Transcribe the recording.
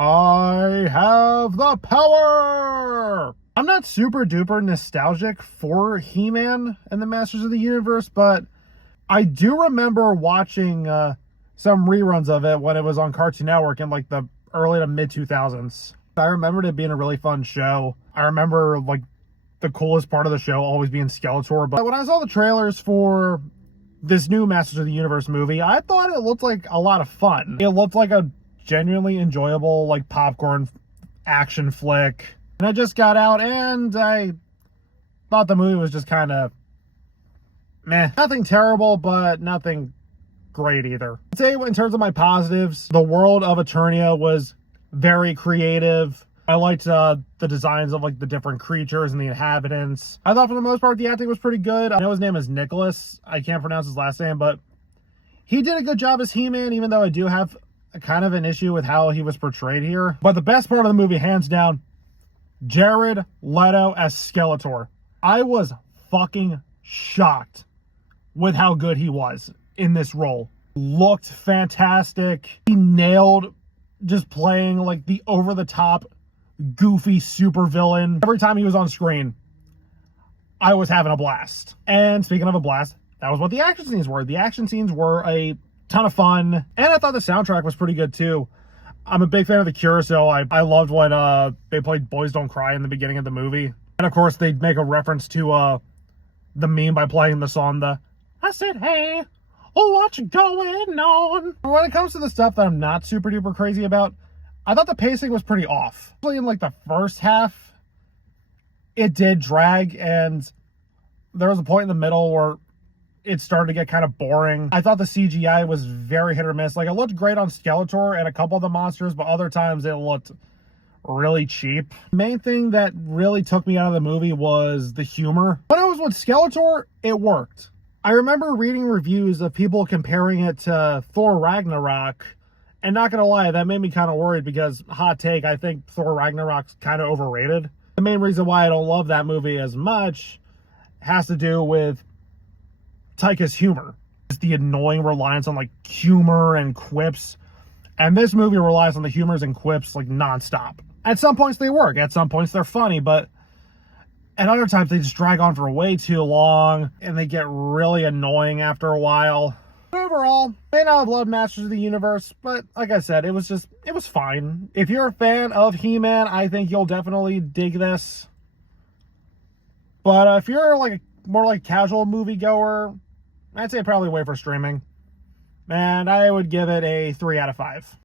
I have the power! I'm not super duper nostalgic for He-Man and the Masters of the Universe, but I do remember watching some reruns of it when it was on Cartoon Network in like the early to mid 2000s. I remembered it being a really fun show. I remember like the coolest part of the show always being Skeletor. But when I saw the trailers for this new Masters of the Universe movie, I thought it looked like a lot of fun. It looked like a genuinely enjoyable like popcorn action flick. And I just got out and I thought the movie was just kind of meh. Nothing terrible, but nothing great either. I'd say in terms of my positives, the world of Eternia was very creative. I liked the designs of like the different creatures and the inhabitants. I thought for the most part the acting was pretty good. I know his name is Nicholas. I can't pronounce his last name, but he did a good job as He-Man, even though I do have a kind of an issue with how he was portrayed here. But the best part of the movie, hands down, Jared Leto as Skeletor. I was fucking shocked with how good he was in this role. Looked fantastic. He nailed just playing like the over-the-top, goofy supervillain. Every time he was on screen, I was having a blast. And speaking of a blast, that was what the action scenes were. The action scenes were a ton of fun. And I thought the soundtrack was pretty good too. I'm a big fan of The Cure, so I loved when they played Boys Don't Cry in the beginning of the movie. And of course, they'd make a reference to the meme by playing the song, I said, hey, oh, what you going on? When it comes to the stuff that I'm not super duper crazy about, I thought the pacing was pretty off. Especially in like the first half, it did drag, and there was a point in the middle where it started to get kind of boring. I thought the CGI was very hit or miss. Like, it looked great on Skeletor and a couple of the monsters, but other times it looked really cheap. The main thing that really took me out of the movie was the humor. When I was with Skeletor, it worked. I remember reading reviews of people comparing it to Thor Ragnarok, and not gonna lie, that made me kind of worried because, hot take, I think Thor Ragnarok's kind of overrated. The main reason why I don't love that movie as much has to do with Taika's humor. It's the annoying reliance on like humor and quips. And this movie relies on the humors and quips like nonstop. At some points they work, at some points they're funny, but at other times they just drag on for way too long and they get really annoying after a while. But overall, I may not have loved Masters of the Universe, but like I said, it was fine. If you're a fan of He-Man, I think you'll definitely dig this. But if you're like a more like casual moviegoer, I'd say probably wait for streaming. And I would give it a 3 out of 5.